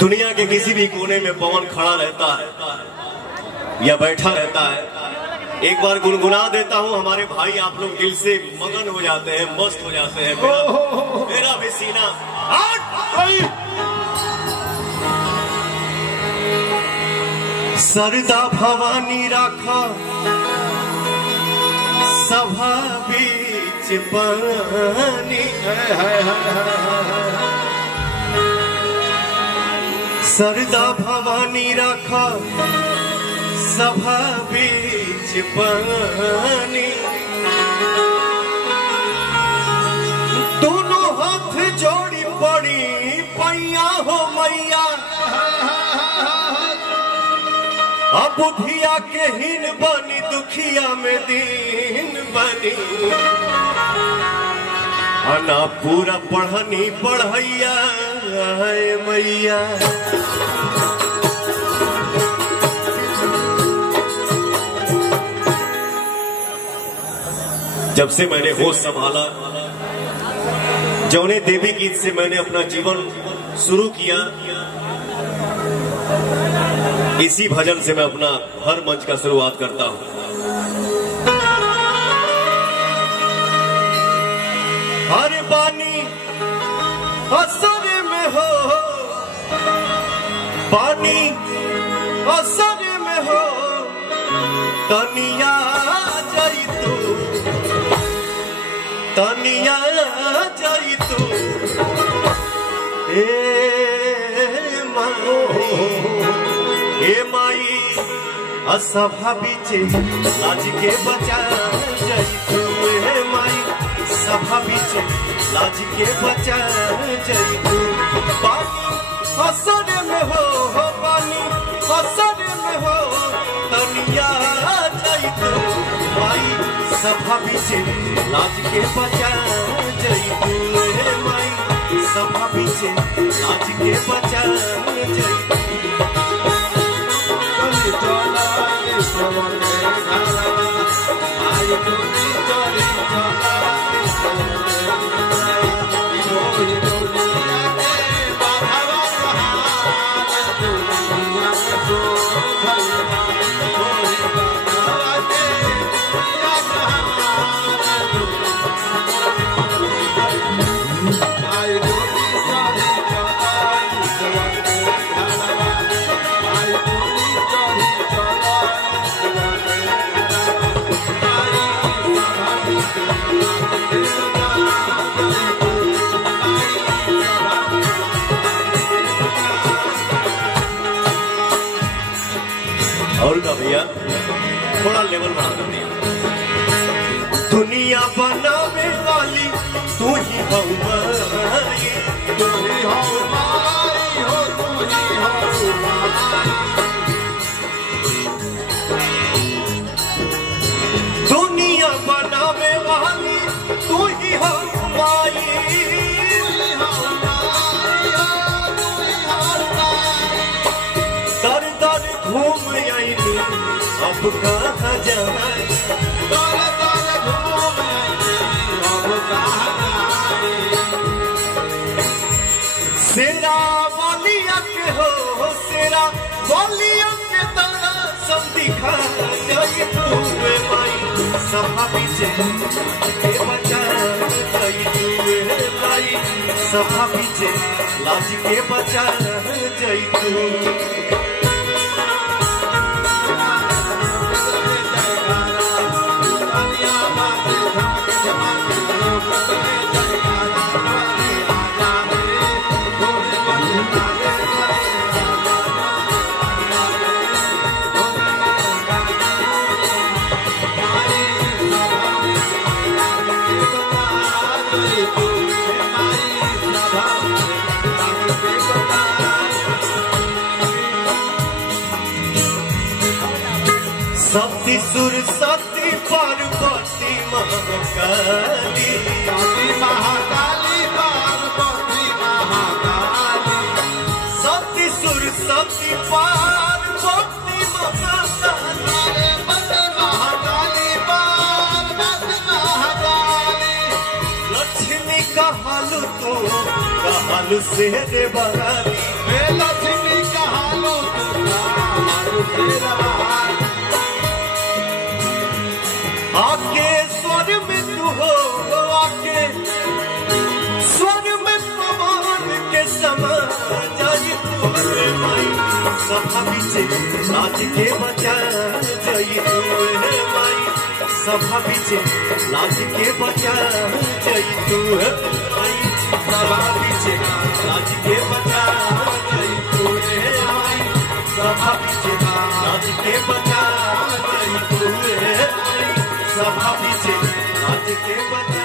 दुनिया के किसी भी कोने में पवन खड़ा रहता है या बैठा रहता है, एक बार गुनगुना देता हूँ, हमारे भाई आप लोग दिल से मगन हो जाते हैं, मस्त हो जाते हैं। मेरा भी सीना सरदा भवानी राखा सभा बीच पानी, सरदा भवानी राखा सभा बीच पानी, दोनों हाथ जोड़ी पड़ी पैया हो मैया, अब बुधिया के हीन बनी दुखिया में दीन बनी, ना पूरा पढ़नी पढ़ैया मैया। जब से मैंने होश संभाला, जौने देवी गीत से मैंने अपना जीवन शुरू किया, इसी भजन से मैं अपना हर मंच का शुरुआत करता हूं। हर बानी असर में हो, पानी असर में हो, तनिया जाई तू, तनिया जाई तू ए माई असभा बीचे लाज के बचा जाई तू, ए माई सभा बीचे लाज के बचा जाई तू। पानी असर में हो, पानी असर में हो, तनिया जाई तू माई सभा बीचे लाज के बचा जाई तू, ए माई सभा बीचे लाज के बचा जाई तू। और का भैया थोड़ा लेवल बढ़ा देते हैं। दुनिया बनावे वाली तू ही हो माई, तू ही हो माई हो, तू ही हो माई। दुनिया बनावे वाली तू ही हो माई, दर दर घूम आई अब कहाँ जाए, दर दर घूम आई अब कहाँ जाए। सेरा बोलिया के हो, सेरा बोलिया के तरह सब दिखा जाए तू माई सभा बीचे के बचा जाए तू माई सभा बीचे लाज के बचा जाए तू। सती सुर सती पार्वती महाकाली, महाकाली पार्वती महाकाली, सती सुर सती पार्वती महाकाली, महाकाली पार्वती महाकाली। लक्ष्मी कहलु तू कहलु से रे बहाली, लक्ष्मी सभा बीचे लाज के बचा जई तू हे माई सभा बीचे लाज के बचा जई तू हे माई सभा बीचे लाज के बचा जई तू हे माई सभा बीचे लाज के बचा जई तू हे माई सभा बीचे लाज के बचा